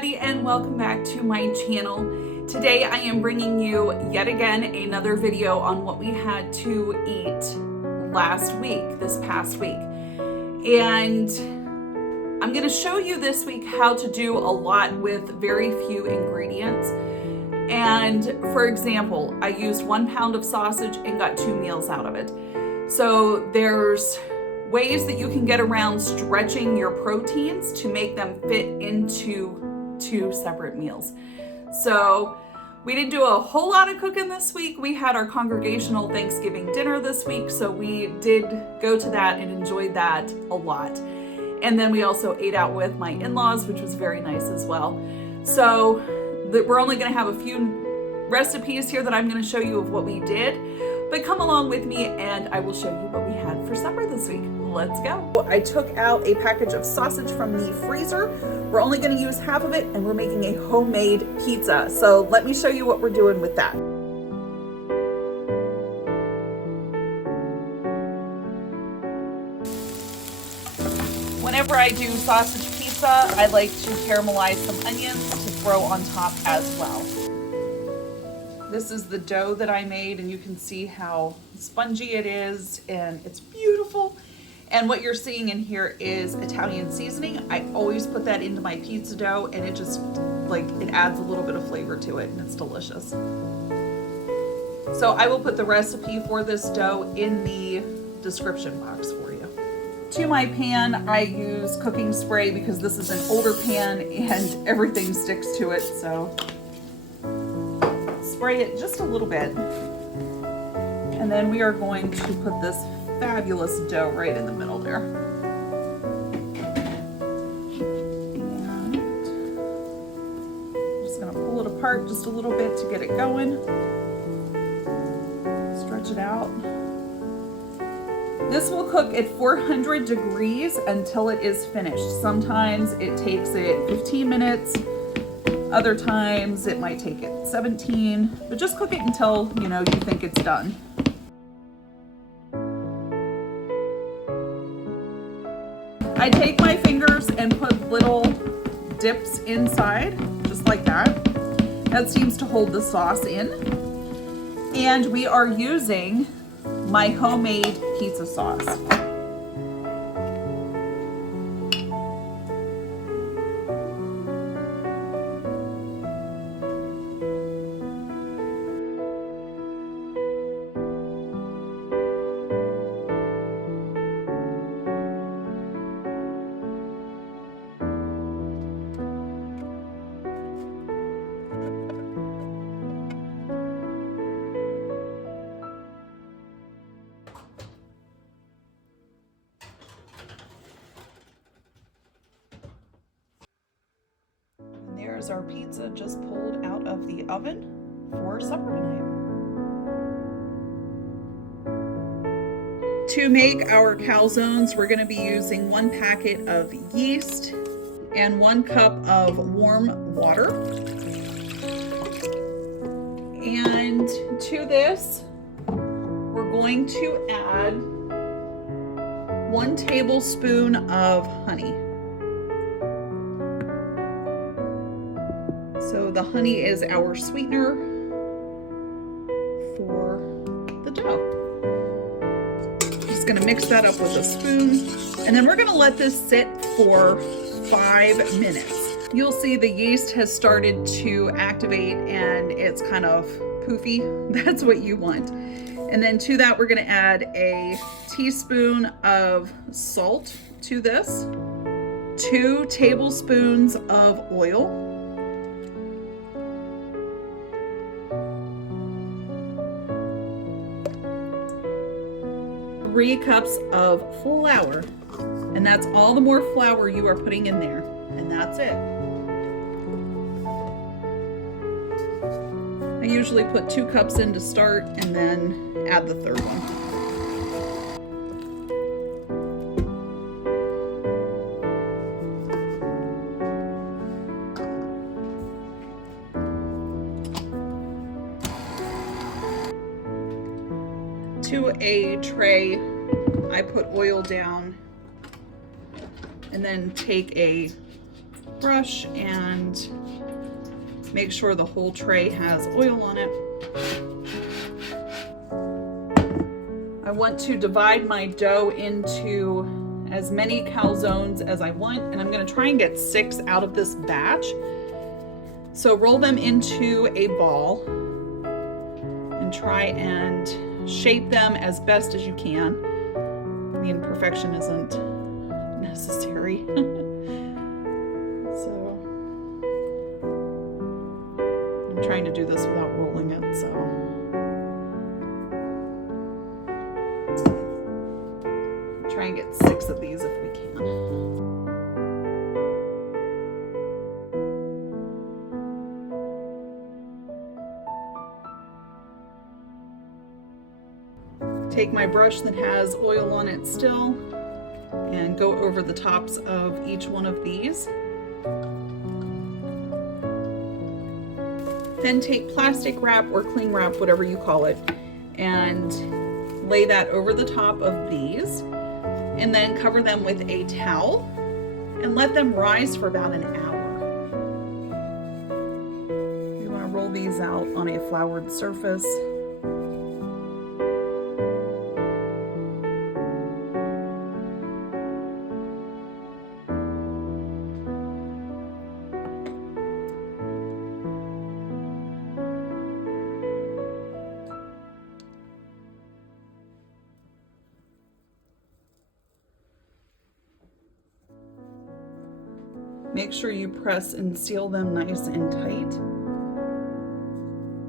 everybody, and welcome back to my channel. Today I am bringing you yet again another video on what we had to eat this past week. And I'm going to show you this week how to do a lot with very few ingredients. And for example, I used 1 pound of sausage and got 2 meals out of it. So there's ways that you can get around stretching your proteins to make them fit into 2 separate meals. So we didn't do a whole lot of cooking this week. We had our congregational Thanksgiving dinner this week, so we did go to that and enjoyed that a lot. And then we also ate out with my in-laws, which was very nice as well. So we're only gonna have a few recipes here that I'm gonna show you of what we did, but come along with me and I will show you what we had for supper this week. Let's go. I took out a package of sausage from the freezer. We're only going to use half of it and we're making a homemade pizza. So let me show you what we're doing with that. Whenever I do sausage pizza, I like to caramelize some onions to throw on top as well. This is the dough that I made, and you can see how spongy it is, and it's beautiful. And what you're seeing in here is Italian seasoning. I always put that into my pizza dough, and it just, it adds a little bit of flavor to it, and it's delicious. So I will put the recipe for this dough in the description box for you. To my pan, I use cooking spray because this is an older pan and everything sticks to it, so spray it just a little bit. And then we are going to put this fabulous dough right in the middle there. And I'm just gonna pull it apart just a little bit to get it going. Stretch it out. This will cook at 400 degrees until it is finished. Sometimes it takes it 15 minutes. Other times it might take it 17, but just cook it until you think it's done. I take my fingers and put little dips inside, just like that. That seems to hold the sauce in. And we are using my homemade pizza sauce. There's our pizza just pulled out of the oven for supper tonight. To make our calzones, we're going to be using 1 packet of yeast and 1 cup of warm water. And to this, we're going to add 1 tablespoon of honey. So the honey is our sweetener for the dough. Just gonna mix that up with a spoon, and then we're gonna let this sit for 5 minutes. You'll see the yeast has started to activate and it's kind of poofy. That's what you want. And then to that, we're gonna add a teaspoon of salt to this, 2 tablespoons of oil, 3 cups of flour, and that's all the more flour you are putting in there, and that's it. I usually put 2 cups in to start and then add the 3rd one. To a tray, I put oil down and then take a brush and make sure the whole tray has oil on it. I want to divide my dough into as many calzones as I want, and I'm going to try and get 6 out of this batch. So roll them into a ball and try and shape them as best as you can. I mean, perfection isn't necessary. So I'm trying to do this without rolling it, so. Try and get 6 of these if we can. Take my brush that has oil on it still and go over the tops of each one of these. Then take plastic wrap or cling wrap, whatever you call it, and lay that over the top of these, and then cover them with a towel and let them rise for about an hour. You want to roll these out on a floured surface. Make sure you press and seal them nice and tight.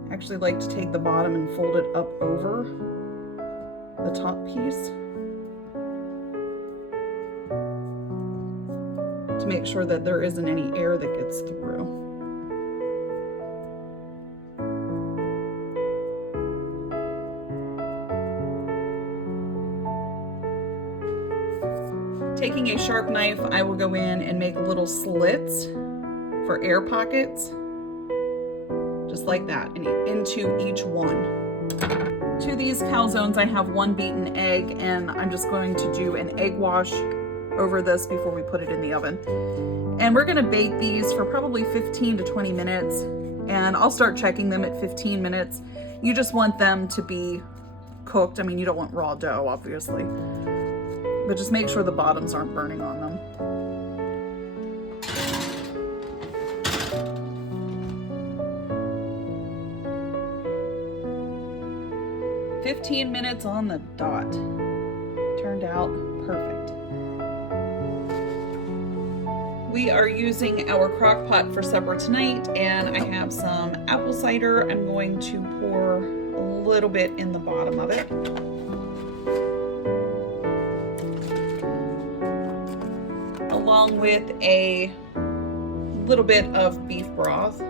I actually like to take the bottom and fold it up over the top piece to make sure that there isn't any air that gets through. Taking a sharp knife, I will go in and make little slits for air pockets, just like that, and into each one. To these calzones, I have 1 beaten egg, and I'm just going to do an egg wash over this before we put it in the oven. And we're gonna bake these for probably 15 to 20 minutes, and I'll start checking them at 15 minutes. You just want them to be cooked. I mean, you don't want raw dough, obviously. But just make sure the bottoms aren't burning on them. "15 minutes on the dot." Turned out perfect. We are using our crock pot for supper tonight, and I have some apple cider. I'm going to pour a little bit in the bottom of it. Along with a little bit of beef broth,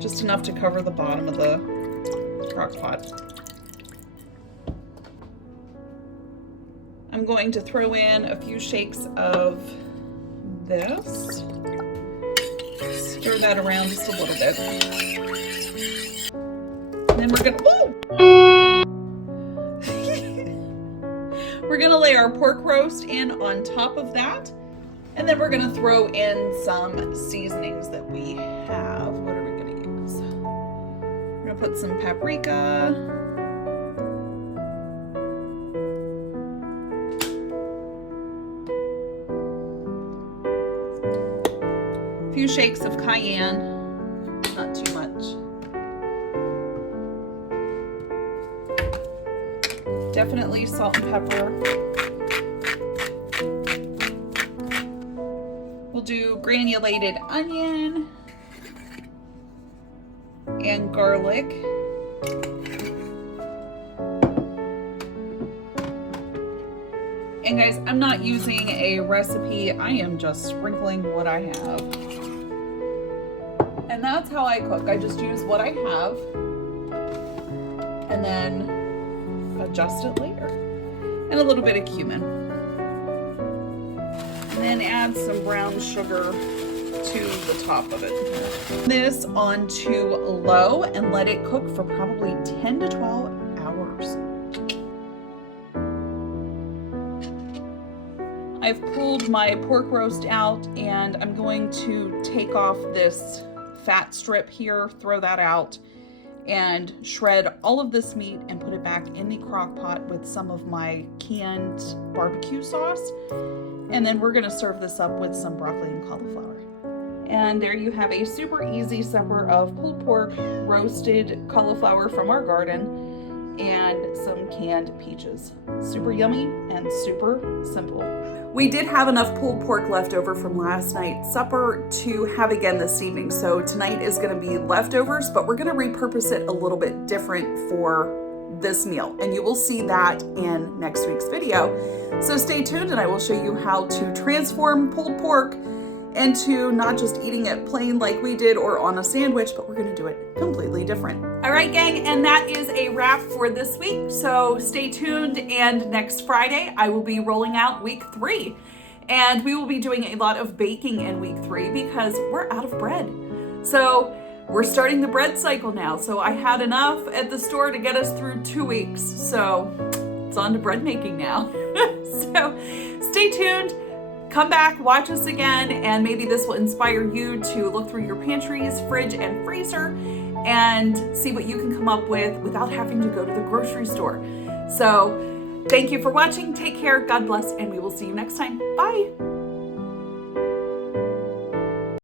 just enough to cover the bottom of the crock pot. I'm going to throw in a few shakes of this. Stir that around just a little bit. And then we're gonna, we're gonna lay our pork roast in on top of that, and then we're gonna throw in some seasonings that we have. What are we gonna use? We're gonna put some paprika, a few shakes of cayenne, not too much. Definitely salt and pepper. We'll do granulated onion and garlic. And guys, I'm not using a recipe. I am just sprinkling what I have. And that's how I cook. I just use what I have and then adjust it later. And a little bit of cumin. And then add some brown sugar to the top of it. This onto low and let it cook for probably 10 to 12 hours. I've pulled my pork roast out and I'm going to take off this fat strip here, throw that out, and shred all of this meat and put it back in the crock pot with some of my canned barbecue sauce. And then we're gonna serve this up with some broccoli and cauliflower. And there you have a super easy supper of pulled pork, roasted cauliflower from our garden, and some canned peaches. Super yummy and super simple. We did have enough pulled pork left over from last night's supper to have again this evening. So tonight is gonna be leftovers, but we're gonna repurpose it a little bit different for this meal. And you will see that in next week's video. So stay tuned and I will show you how to transform pulled pork into not just eating it plain like we did or on a sandwich, but we're gonna do it completely different. All right, gang, and that is a wrap for this week. So stay tuned, and next Friday, I will be rolling out week 3. And we will be doing a lot of baking in week 3 because we're out of bread. So we're starting the bread cycle now. So I had enough at the store to get us through 2 weeks. So it's on to bread making now. So stay tuned. Come back, watch us again, and maybe this will inspire you to look through your pantries, fridge, and freezer and see what you can come up with without having to go to the grocery store. So thank you for watching. Take care. God bless, and we will see you next time. Bye.